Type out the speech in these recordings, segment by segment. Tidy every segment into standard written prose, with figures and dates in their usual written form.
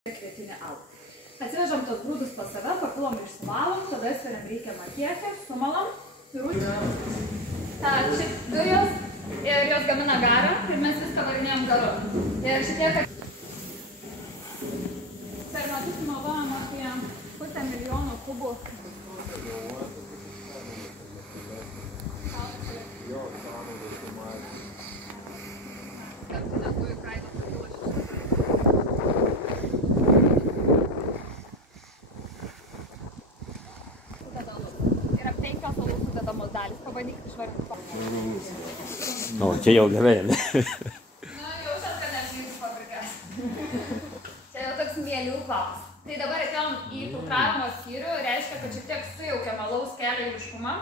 Kvietinį alų. Atsivežam tos grūdus pas save, papilom išsivalom, tada sveriam reikiamą kiekį, sumalam ir uždėjom. Čia dujos ir jos gamina garą ir mes viską varinėjom garu. Ir šitie, kad per metus naudojam apie 500 milijonų kubų. O, čia jau gerai, ne? Jaučiat, kad nežinys fabrikas. Čia jau toks mielių kvapas. Tai dabar atėjom į filtravimo skyrių, reiškia, kad šiek tiek sujaukėm alaus keliaiškumą,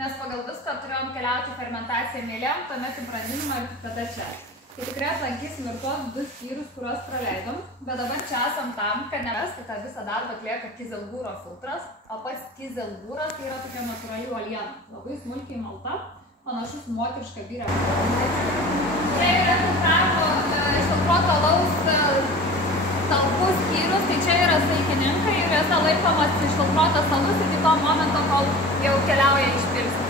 nes pagal viską turėjom keliauti fermentaciją mėlėm, tuomet į brandinimą ir tada čia. Tai tikrai atlankysim ir tuos 2 skyrius, kuriuos praleidom, bet dabar čia esam tam, kad nevesti tą visą darbą atlieka kizelgūro filtras, o pats kizelgūras tai yra tokia natūrali uoliena, labai smulkiai malta, panašus moterišką vyrą. Čia yra filtravimo išfiltruoto alaus talpų skyrius, tai čia yra saikininkai ir juose laikomas išfiltruotas alus iki to momento, kol jau keliauja išpilsti.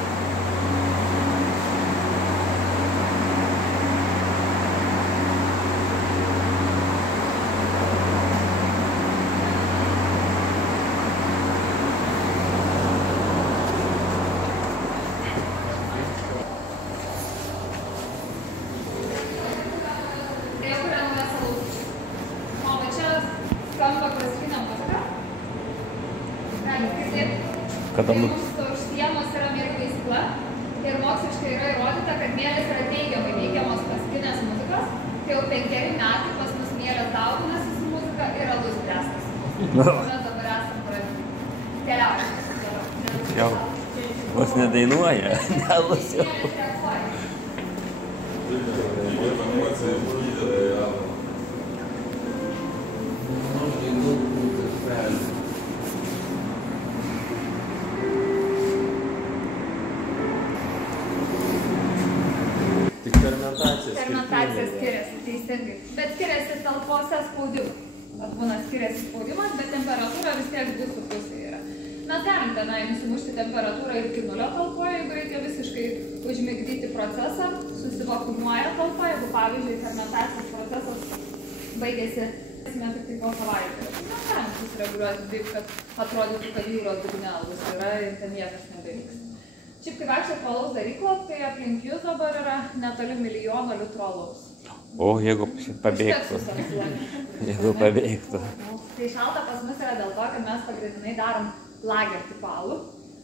Kada mūsų užsienos yra mėlių veisykla ir moksliškai yra įrodyta, kad mėlės yra teigiamai veikiamos klasikinės muzikos. Tai jau 5 metai pas mus mėlės dauginasi su muzika ir alus bręstas. Mes dabar esam pradėti. Keliaujame. Jau. Vos nedainuoja. Alus jau. Fermentacija skiriasi, teisingai. Bet skiriasi talpose spaudimas. Būna skiriasi spaudimas, bet temperatūra vis tiek 2,5 yra. Mes galim tenai nusimušti temperatūrą ir iki 0 talpoje, jeigu reikia visiškai užmigdyti procesą, susivakumuoja talpa, jeigu pavyzdžiui fermentacijos procesas baigėsi tik tai po savaitę. Mes galim susireguliuoti taip, kad atrodytų, kad jūros dugne alus yra ir ten niekas nebevyksta. Šiaip kai vaikščiat po alaus daryklo, tai aplink jūs dabar yra netoli 1 milijono litrų alaus. O, jeigu pabėgtų. Jeigu pabėgtų. Tai šalta pas mus yra dėl to, kad mes pagrindinai darom lager tipo alų.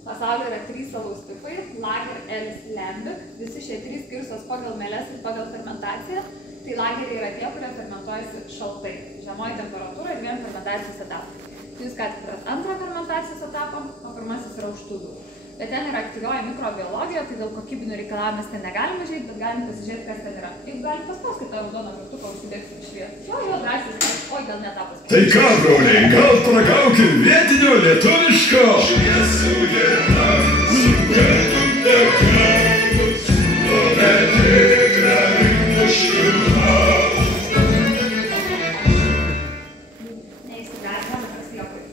Pasaulyje yra 3 alaus tipai – lager, elis, lembik. Visi šie 3 skirsos pagal mėles ir pagal fermentaciją. Tai lageriai yra tie, kurie fermentuojasi šaltai. Žemoji temperatūra ir 2 fermentacijos etapai. Jūs ką tik prat 2 fermentacijos etapą, o pirmasis yra už tų 2. Bet ten yra aktyvioji mikrobiologija, tai dėl kokybinių reikalavimų mes ten negalime žiūrėti, bet galim pasižiūrėti, kas ten yra. Jeigu galim paspausti tą raudoną mygtuką, užsidėksim iš vietos. Jo, drąsiai, oi, gal ne tą paspausti. Tai ką, broliai, gal paragaukim vietinio lietuviško? Šviesų diena, sugedu dekalus, o netikrą rinkuškių. Neįsigalima, kas jokai.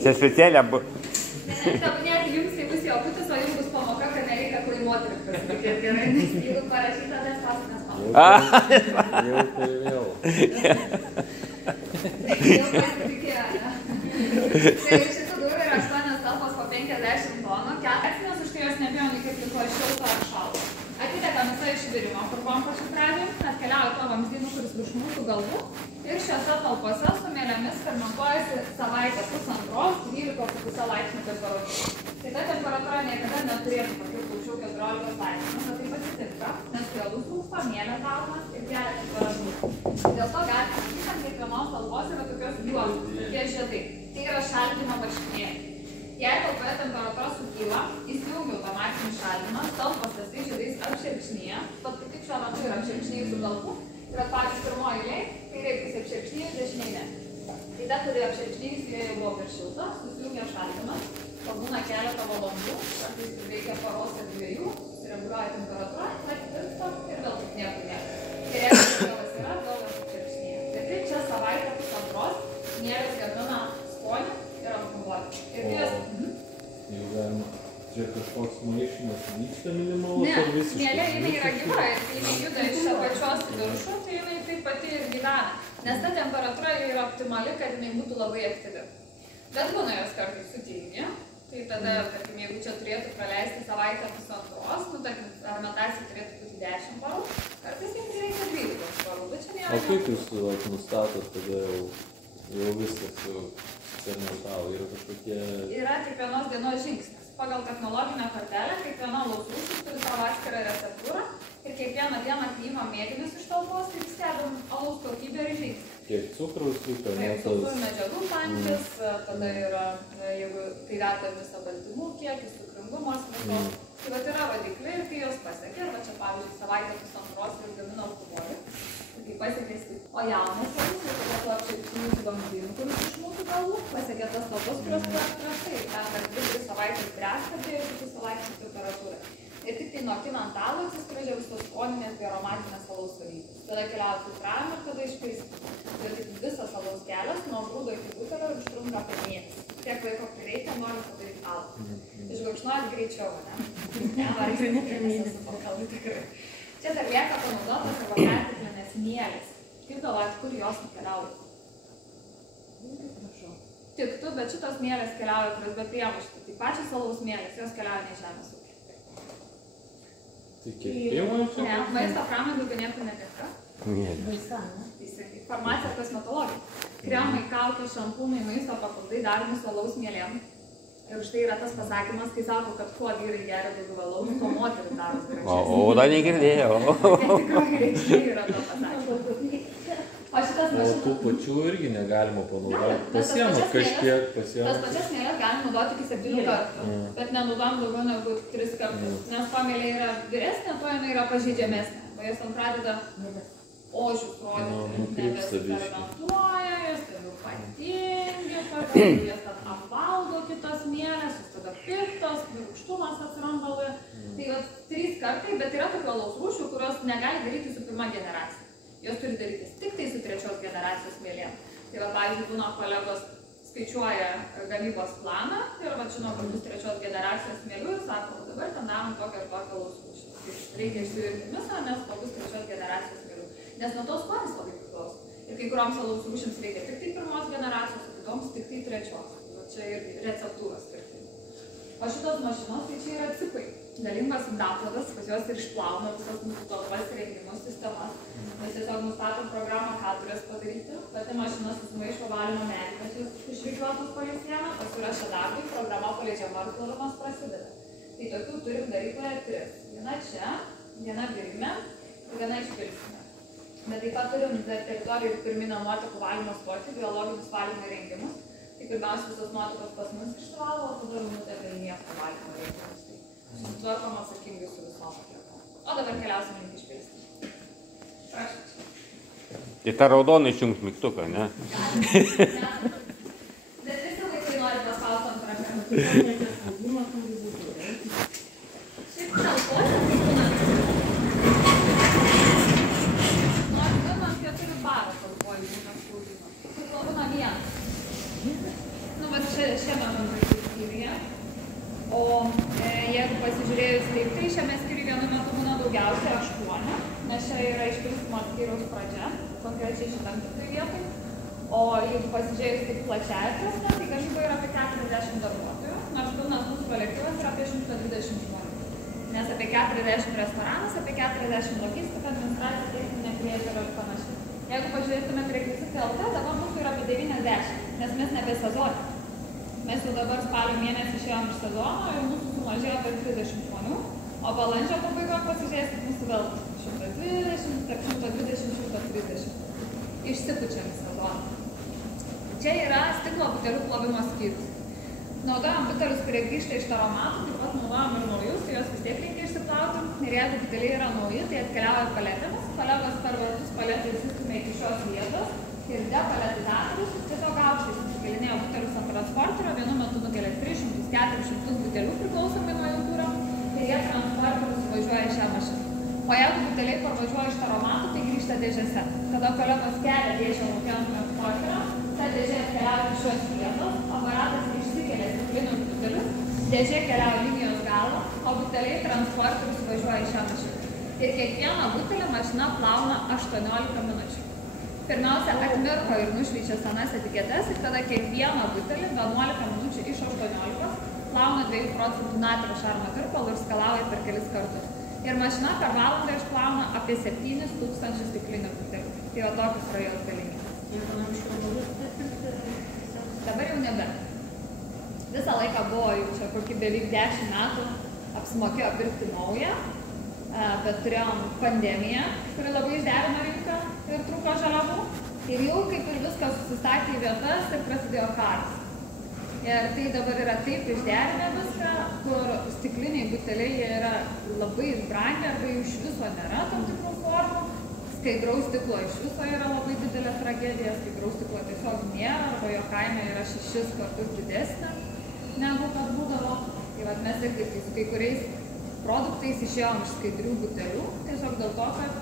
Čia specialią Nebūnėti jums tai bus jokutis, o jums bus pamoka, kad nereikia klaimuoti ir pasitikėti gerai, nes jeigu parašyta, tai pasakas pamoka. Jau tai vėl. Jau pasitikėjo, ne? Tai šitų durų yra 8 talpos po 50 tonų, ketinės už tai jos nebijo nei kaip liko šilto ar šalto. Atitekam visą išvirimo, kur buvom pačiu pradžiu, atkeliauja to vamzdynų, kuris virš mūsų galvų. Ir šiose talpose su mėlėmis fermentuojasi savaitę 1,5–12,5 laipsnių temperatūra. Tai ta temperatūra niekada neturėtų pakilti aukščiau 14 laipsnių. Taip atsitinka, nes kai alus rūgsta, mėlė daunas ir geria temperatūrą. Dėl to galite sakyti, kad kiekvienos talpos yra tokios juostos, tokie žiedai. Tai yra šaldymo marškinėliai. Jei talpoje temperatūra sukyla, įsijungia automatinis šaldymas, talpos tais žiedais apšerkšnyje, bet kaip tik šiuo metu yra apšerkšnyjusių talpų. Ir patys pirmoji eilė, kairė pusė apšerkšnijus, dešiniai ne. Tai ta, kuri apšerkšnijus, joje jau buvo per šilta, susijungia šaldymas, pabūna keletą valandų, kartais veikia paros ar 2, susireguliuoja temperatūra, atitirpsta ir vėl tik nieko nėra. Tai reiškia, kad yra daugas apšerkšnyje. Tai taip čia savaitę pusantros Čia kažkoks maišymas vyksta minimalus Ne, ar visiškai? smėlė jinai yra gyva ir kai jinai juda iš apačios į viršų, tai jinai taip pati ir gyvena. Nes ta temperatūra yra optimali, kad jinai būtų labai aktyvi. Bet būna jos kartais sutingi, tai tada, tarkim, jeigu čia turėtų praleisti savaitę pusantros, nu, tarkim, fermentacija turėtų būti 10 parų, kartais jiems reikia 12 parų, bet čia nėra. O kaip jūs nustatot tada jau viskas su fermentalu? Yra kažkokie... Yra kiekvienos dienos žingsnis. Pagal technologinę kortelę kiekviena alaus rūšis turi savo atskirą receptūrą ir kiekvieną dieną, kai imam mėginius iš talpos, tai stebim alaus kokybę ir žingsnį. Kiek cukraus vyka? Taip, cukrų medžiagų tankis, tada yra, jeigu tai verta visą baltymų kiekį, cukringumas, visos. Tai vat yra rodikliai ir kai jos pasiekia, arba čia pavyzdžiui savaitę pusantros ir gamina alkoholį, kai pasiekės taip. O jaunas alus, tai tada tu apšilpsinius vamzdynų, kuris iš mūsų galvų pasiekia tas talpos, kurios prieš tai, ten kad 2-3 savaitės bręsta, tai 2 savaitės temperatūra. Ir tik tai nokinant alų atsiskleidžia visos skoninės bei aromatinės alaus savybės. Tada keliauja filtravimą ir tada išpilstymą. Tai tik visas alaus kelias nuo grūdo iki butelio ir užtrunka per mėnesį. Tiek laiko prireikia, norim padaryti alų. Išgurkšnojant greičiau, ne? Čia dar lieka panaudotas arba perteklinės mielės. Kaip galvojat, kur jos nukeliauja? Tiktų, bet šitos mielės keliauja, kurios be priemaištų. Tai pačios alaus mielės, jos keliauja ne žemės ūkio. Tai kepimai čia? Ne, maisto pramonė daugiau nieko netinka. Farmacija ir kosmetologija. Kremai, kaukės, šampūnai, maisto papildai daromi su alaus mielėm. Ir štai yra tas pasakymas, kai sako, kad kuo vyrai geria daugiau alaus, tuo moteris daros gražesnė. O, dar negirdėjau. Tikrai reikšmė yra to pasakymas. O šitas O tų pačių irgi negalima panaudoti. Pasiema kažkiek, pasiema. Tas pačias mielės galima naudoti iki 7 kartų, bet nenaudojam daugiau negu 3 kartus. Nes kuo mielė yra vyresnė, tuo jinai yra pažeidžiamesnė. O jos ten pradeda ožius rodyti, nebesifermentuoja, jos ten jau patingi, jos ten apvalgo kitos mielės, jos tada piktos, rūgštumas atsiranda. Tai vat 3 kartai, bet yra tokių alaus rūšių, kurios negali daryti su pirma generacija. Jos turi darytis tik tai su 3 generacijos mielėm. Tai va, pavyzdžiui, būna kolegos skaičiuoja gamybos planą ir va, žinau, kad bus 3 generacijos mielių ir sako, dabar ten darom tokią ir tokią alaus rūšį. Reikia išsivirti visą, nes bus 3 generacijos mielių. Nes nuo tos skonis labai priklauso. Ir kai kurioms alaus rūšims reikia tik tai 1 generacijos, o kitoms tik tai 3. Čia ir receptūros skirtingos. O šitos mašinos, tai čia yra cipai. Galingas indaplodas, pas juos ir išplauna visas mūsų talpas rengimo sistemas. Mes tiesiog nustatom programą, ką turės padaryti. Pati mašina susimaišo valymo medžiagas, jūs išrikiuotus palei sieną, pasirašė darbui, programa paleidžiama ir plovimas prasideda. Tai tokių turim darykloje 3. Viena čia, viena virime ir viena išpilsime. Bet taip pat turim teritorijų ir pirminio nuotekų valymo stotį, biologinius valymo įrengimus. Tai pirmiausia visos nuotekos pas mus išsivalo, o tada nuteka į miesto valymo įrengimus. Sutvarkom atsakingai su visom atliekom. O dabar keliausim link išpilstymą. Prašau. Tai tą raudoną išjungt mygtuką, ne? Bet visi vaikai nori paspausti ant ranką. Šiaip talpose tai būna. Nors būna 4 barą talpoj būna spaudimas. Tai būna 1. Nu, bet šiame bendrai skyriuje. O jeigu pasižiūrėjus taip, tai šiame skyriuje vienu metu būna daugiausiai 8, nes čia yra išpilstymo skyriaus pradžia, konkrečiai šitam kitai vietai. O jeigu pasižiūrėjus taip plačiąją prasme, tai gamyba yra apie 40 darbuotojų, nors pilnas mūsų kolektyvas yra apie 120 žmonių. Nes apie 40 restoranas, apie 40 logistika, administracija, techninė priežiūra ir panašiai. Jeigu pažiūrėtumėt rekvizitai LT, dabar mūsų yra apie 90, nes mes nebe sezonė. Mes jau dabar spalio mėnesį išėjom iš sezono ir mūsų sumažėjo apie 30 žmonių, o balandžio pabaigoje pasižiūrėsit mūsų vėl 120, 120, 130. Išsipučiam sezoną. Čia yra stiklo butelių plovimo skyrius. Naudojam butelius, kurie grįžta iš taromatų, taip pat naudojam ir naujus, tai jos vis tiek reikia išsiplauti. Ir jeigu buteliai yra nauji, tai atkeliauja paletėmis. Kolegos per vartus paletę įsistumė iki šios vietos. Ir depaletizatorius tiesiog aukštais nukelinėjo butelius ant transporterio, vienu metu nukelia 300-400 butelių priklausomai nuo jų kūro ir jie transporterius važiuoja šią mašiną. O jeigu buteliai parvažiuoja iš taromatų, tai grįžta dėžėse. Tada kolegos kelia dėžę laukiant transporterio, ta dėžė atkeliauja iš šios vietos, aparatas išsikelia stiklinius butelius dėžė keliauja linijos galą, o buteliai transporterius važiuoja į šią mašiną. Ir kiekvieną butelį mašina plauna 18 minučių. Pirmiausia, atmirko ir nušveičia senas etiketes ir tada kiekvieną butelį 11 minučių iš 18 plauna 2% natrio šarmo tirpalo ir skalauja per kelis kartus. Ir mašina per valandą išplauna apie 7000 stiklinių butelių. Tai va tokius yra jos galimybės. Dabar jau nebe. Visą laiką buvo jau čia kokį beveik 10 metų apsimokėjo pirkti naują, bet turėjom pandemiją, kuri labai išderino rinką ir trūko žaliavų. Ir jau kaip ir viskas susistatė į vietas ir prasidėjo karas. Ir tai dabar yra taip išderinę viską, kur stikliniai buteliai yra labai išbrangę arba jų iš viso nėra tam tikrų formų. Skaidraus stiklo iš viso yra labai didelė tragedija, skaidraus stiklo tiesiog nėra, arba jo kaina yra 6 kartus didesnė negu kad būdavo. Tai vat mes irgi su kai kuriais produktais išėjom iš skaidrių butelių, tiesiog dėl to, kad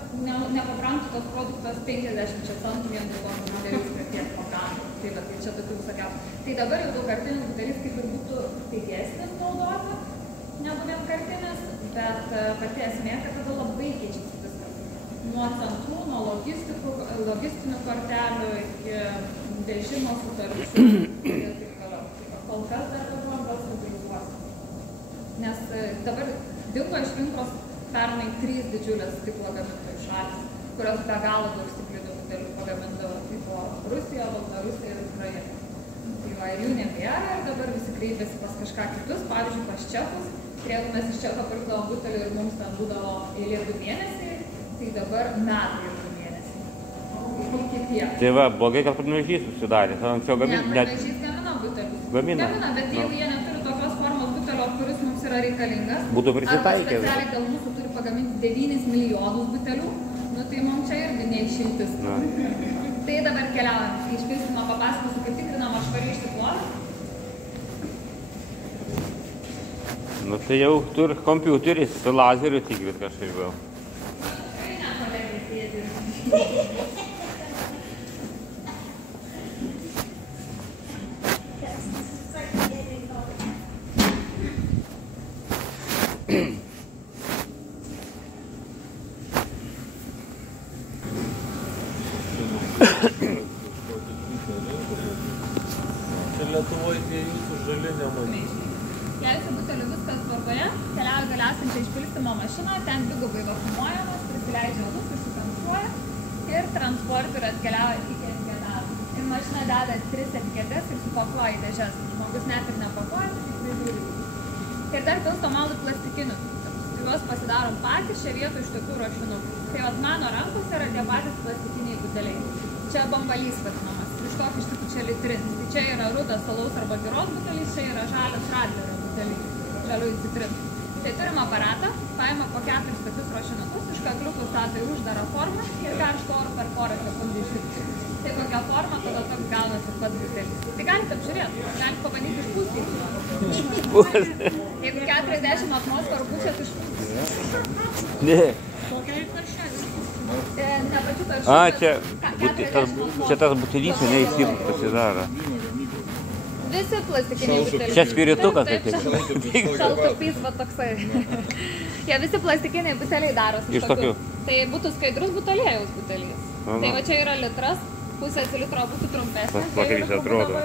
nepabrangtų tas produktas 50 centų vien dėl to, kad butelius prie tiek pabrangtų. Tai va, tai čia tokių visokiausių. Tai dabar jau daugkartinis butelis kaip ir būtų pigesnis naudoti negu vienkartinis, bet pati esmė, kad tada labai keičiasi viskas. Nuo centrų, nuo logistinių kortelių iki vežimo sutarčių ir taip toliau. Kol kas dar dabar gal stabilizuosim. Nes dabar dingo iš rinkos pernai 3 didžiulės stiklo gamintojų šalys, kurios be galo daug stiklinių butelių pagamindavo, tai buvo Rusija, Baltarusija ir Ukraina. Tai va, ir jų nebėra ir dabar visi kreipiasi pas kažką kitus, pavyzdžiui, pas čekus. Jeigu mes iš čeko pirkdavom butelį ir mums ten būdavo eilė 2 mėnesiai, tai dabar metai ir 2 mėnesiai. Iki tiek. Tai va, blogai, kad Panevėžys susidarė. Anksčiau gamino. Ne, Panevėžys gamina butelius. Gamina, bet jeigu jie neturi tokios formos butelio, kuris mums yra reikalingas, būtų prisitaikę. arba specialiai dėl mūsų turi pagaminti 9 milijonus butelių, nu tai mums čia irgi neišimtis. Tai dabar keliaujam. Išpilstymą papasakosiu, kaip tikrinama švariai išsikloja. Nu tai jau turi kompiuteris su lazeriu tikrit kažkaip jau. Tikrai ne, kolegai sėdi. Čia Lietuvoje tie jūsų žali nematyti. Jei su buteliu viskas tvarkoje, keliauja galiausiai čia išpilstymo mašiną, ten dvigubai vakuumuojamas, prisileidžia alus, išsikankruoja ir transporteriu atkeliauja iki etiketas. Ir mašina deda 3 etiketes ir supakuoja į dėžes. Žmogus net ir nepakuoja, tik prižiūri. Ir dar pilstom alų plastikinius. Juos pasidarom patys čia vietoj iš tokių rašinukų. Tai vat mano rankose yra tie patys plastikiniai buteliai. Čia bambalys vadinamas, iš to ištikų čia litrinis. Tai čia yra rudas alaus arba giros butelis, čia yra žalias radlerio butelis, žaliųjų citrinų. Tai turim aparatą, paima po 4 tokius rašinukus, iš kakliukų stato į uždarą formą ir karšto oro per porą sekundžių išlipti. Tai kokia forma, tada toks gaunasi ir pats butelis. Tai galite apžiūrėti, galite pabandyti išpūstyti. Jeigu 40 atmosferų pučiat išpūstyti. Ne. Ne pačiu taršiu. A, čia tas butelys neįsirptas pasidaro. Visi plastikiniai buteliai. Čia spiritukas tai tik. Šaltupys va toksai. Jie visi plastikiniai buteliai darosi iš tokių. Tai būtų skaidrus butelėjaus butelys. Tai va čia yra litras, pusės litro būtų trumpesnis. Tas vakarys atrodo.